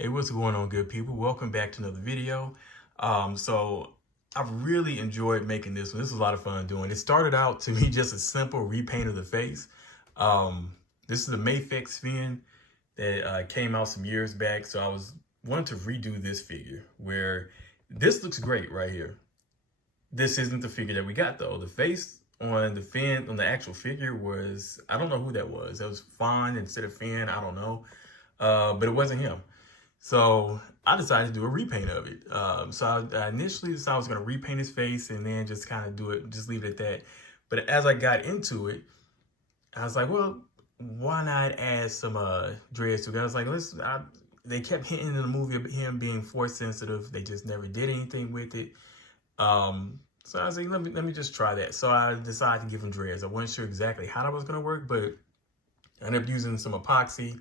Hey, what's going on, good people? Welcome back to another video. So I've really enjoyed making this one. This was a lot of fun doing. It started out to be just a simple repaint of the face. This is the Mayfix fin that came out some years back. So I was wanting to redo this figure where this looks great right here. This isn't the figure that we got though. The face on the fin on the actual figure was, I don't know who that was. That was Fawn instead of Finn. I don't know. But it wasn't him. So I decided to do a repaint of it. So I initially decided I was going to repaint his face and then just kind of do it, just leave it at that. But as I got into it, I was like, well, why not add some dreads to it? I was like, they kept hinting in the movie of him being force sensitive. They just never did anything with it. So I was like, let me just try that. So I decided to give him dreads. I wasn't sure exactly how that was going to work, but I ended up using some epoxy.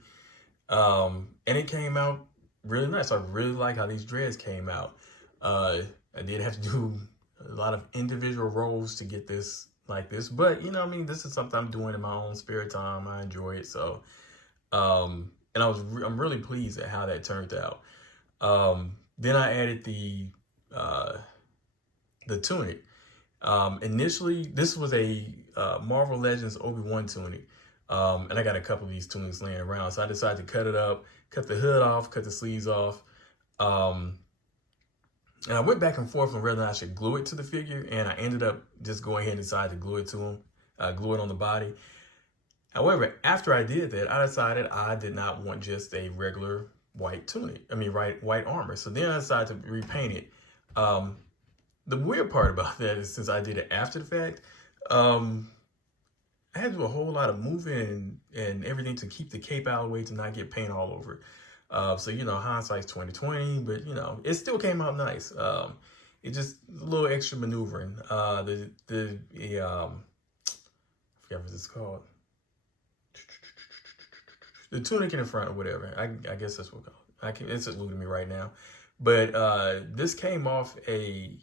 And it came out really nice. I really like how these dreads came out. I did have to do a lot of individual rolls to get this like this, but you know, I mean, this is something I'm doing in my own spare time. I enjoy it. So, and I'm really pleased at how that turned out. Then I added the tunic. Initially, this was a Marvel Legends Obi-Wan tunic. And I got a couple of these tunics laying around. So I decided to cut it up, cut the hood off, cut the sleeves off. And I went back and forth on whether I should glue it to the figure. And I ended up just going ahead and decided to glue it to him, glue it on the body. However, after I did that, I decided I did not want just a regular white tunic. White armor. So then I decided to repaint it. The weird part about that is since I did it after the fact, I had to do a whole lot of moving and everything to keep the cape out of the way to not get paint all over it. So, you know, hindsight's 2020, but you know, it still came out nice. It just a little extra maneuvering. I forgot what it's called. The tunic in the front or whatever. I guess that's what it's eluding me right now. But this came off a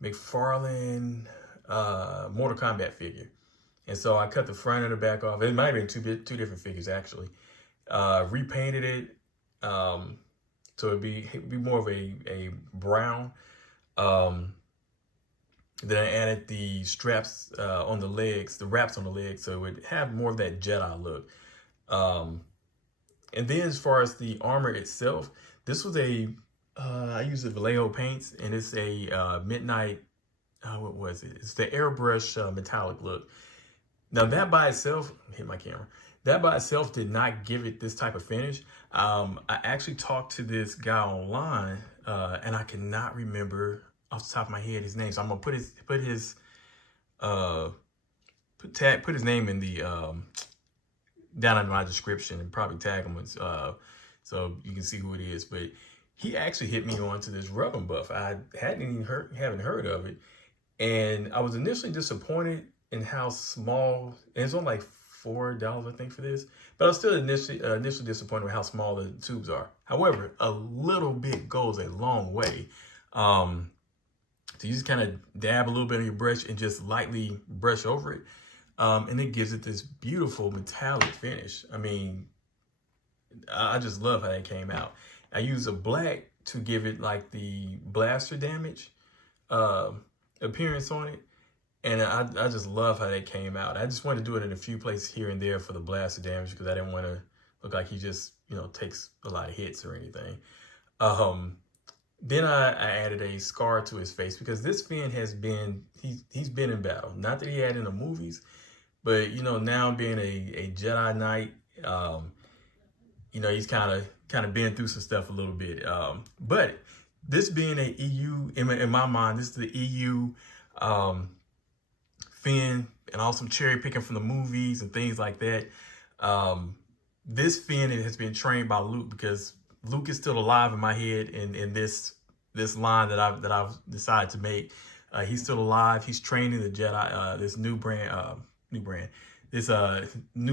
McFarlane Mortal Kombat figure. And so I cut the front and the back off. It might have been two different figures actually. Repainted it so it'd be more of a brown. Then I added the straps on the legs, the wraps on the legs, so it would have more of that Jedi look. And then as far as the armor itself, this was I used the Vallejo paints, and it's a midnight. What was it? It's the airbrush metallic look. Now that by itself, hit my camera. That by itself did not give it this type of finish. I actually talked to this guy online, and I cannot remember off the top of my head his name. So I'm gonna put his name in the down in my description and probably tag him so you can see who it is. But he actually hit me on to this rub and buff. I haven't heard of it, and I was initially disappointed in how small, and it's only like $4, I think, for this. But I was still initially disappointed with how small the tubes are. However, a little bit goes a long way. So you just kind of dab a little bit on your brush and just lightly brush over it. And it gives it this beautiful metallic finish. I mean, I just love how that came out. I use a black to give it like the blaster damage appearance on it. And I just love how that came out. I just wanted to do it in a few places here and there for the blaster damage because I didn't want to look like he just, you know, takes a lot of hits or anything. Then I added a scar to his face because this Finn has been, he's been in battle. Not that he had in the movies, but, you know, now being a Jedi Knight, you know, he's kind of been through some stuff a little bit. But this being a EU, in my mind, this is the EU Finn, and also cherry picking from the movies and things like that. This Finn has been trained by Luke because Luke is still alive in my head in this line that I've decided to make. He's still alive. He's training the Jedi, this new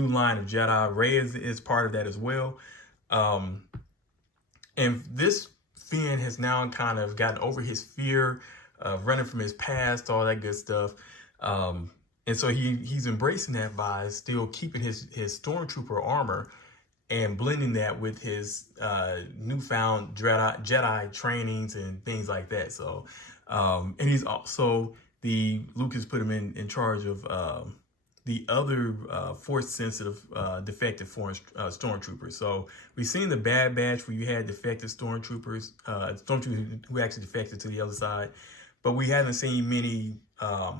line of Jedi. Rey is part of that as well. And this Finn has now kind of gotten over his fear of running from his past, all that good stuff. And so he's embracing that by still keeping his stormtrooper armor and blending that with his newfound Jedi trainings and things like that. So, and he's also Lucas put him in charge of the other force sensitive defected foreign stormtroopers. So we've seen the Bad Batch where you had defected stormtroopers, stormtroopers who actually defected to the other side, but we haven't seen many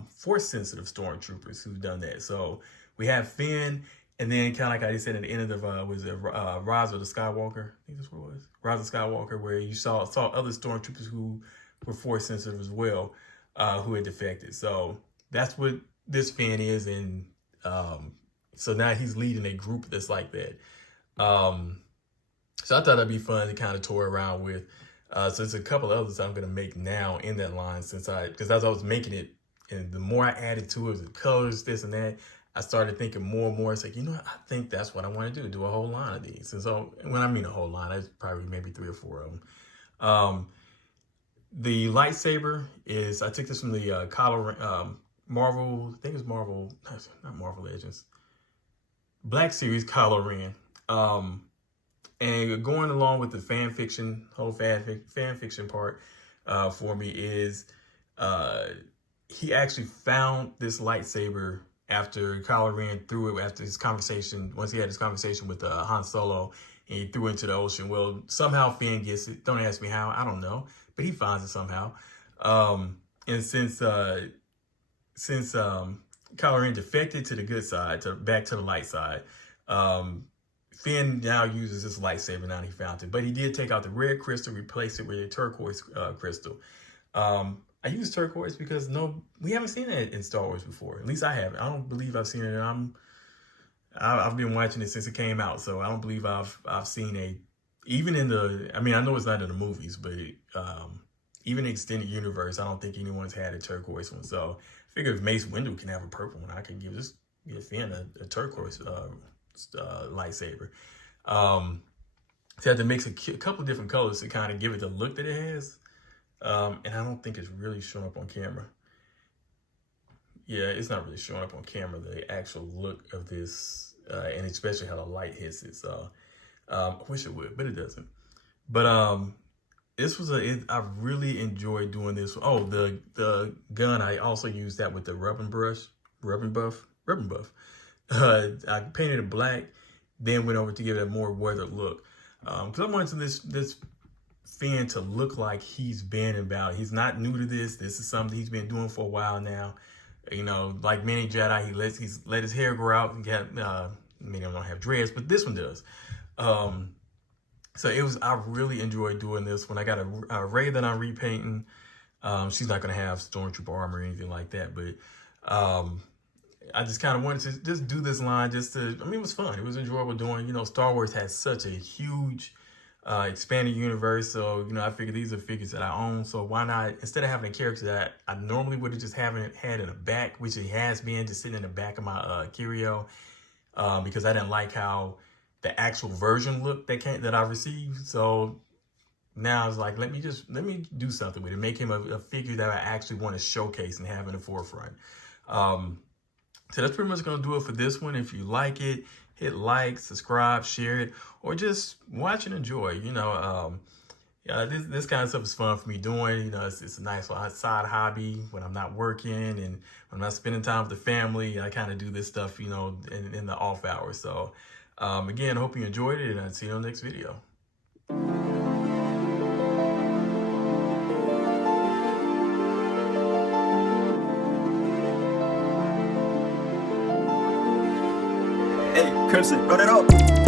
force sensitive stormtroopers who've done that. So we have Finn. And then kind of like I said at the end of Rise of the Skywalker, I think that's what it was, Rise of Skywalker, where you saw other stormtroopers who were force sensitive as well, who had defected. So that's what this Finn is, and so now he's leading a group that's like that. So I thought that'd be fun to kind of tour around with. So there's a couple others I'm gonna make now in that line because as I was making it, and the more I added to it, the colors, this and that, I started thinking more and more. It's like, you know what? I think that's what I want to do a whole line of these. And so when I mean a whole line, that's probably maybe 3 or 4 of them. The lightsaber is, I took this from the Marvel, I think it's Marvel, not Marvel Legends, Black Series Kylo Ren. And going along with the fan fiction, whole fan fiction part for me is he actually found this lightsaber after Kylo Ren threw it after his conversation, once he had his conversation with Han Solo, and he threw it into the ocean. Well, somehow Finn gets it. Don't ask me how. I don't know. But he finds it somehow. And since Kylo Ren defected to the good side, back to the light side, Finn now uses this lightsaber now that he found it. But he did take out the red crystal, replace it with a turquoise crystal. I use turquoise because we haven't seen it in Star Wars before. At least I haven't. I don't believe I've seen it. I've been watching it since it came out, so I don't believe I've seen even in the. I mean, I know it's not in the movies, but even the extended universe, I don't think anyone's had a turquoise one. So I figure if Mace Windu can have a purple one, I can give Finn a turquoise lightsaber. So I have to mix a couple different colors to kind of give it the look that it has. And I don't think it's really showing up on camera. Yeah, it's not really showing up on camera, the actual look of this, and especially how the light hits it. So I wish it would, but it doesn't. But this was I really enjoyed doing this. Oh, the gun, I also used that with the rubbing buff. I painted it black, then went over to give it a more weathered look. Because I wanted this Finn to look like he's been about. He's not new to this. This is something he's been doing for a while now. You know, like many Jedi, he's let his hair grow out and get. Many of them don't have dreads, but this one does. So I really enjoyed doing this. When I got a Rey that I'm repainting, she's not gonna have stormtrooper armor or anything like that, but I just kind of wanted to just do this line it was fun. It was enjoyable doing. You know, Star Wars has such a huge expanded universe, so I figured these are figures that I own, so why not, instead of having a character that I normally would have just had in the back, which it has been just sitting in the back of my curio, because I didn't like how the actual version looked that I received. So now I was like, let me do something with it, make him a figure that I actually want to showcase and have in the forefront. So that's pretty much going to do it for this one. If you like it, hit like, subscribe, share it, or just watch and enjoy. This kind of stuff is fun for me doing. It's a nice side hobby when I'm not working and when I'm not spending time with the family. I kind of do this stuff, in the off hours. So again, I hope you enjoyed it, and I'll see you on the next video. Hey, Crimson, run it up.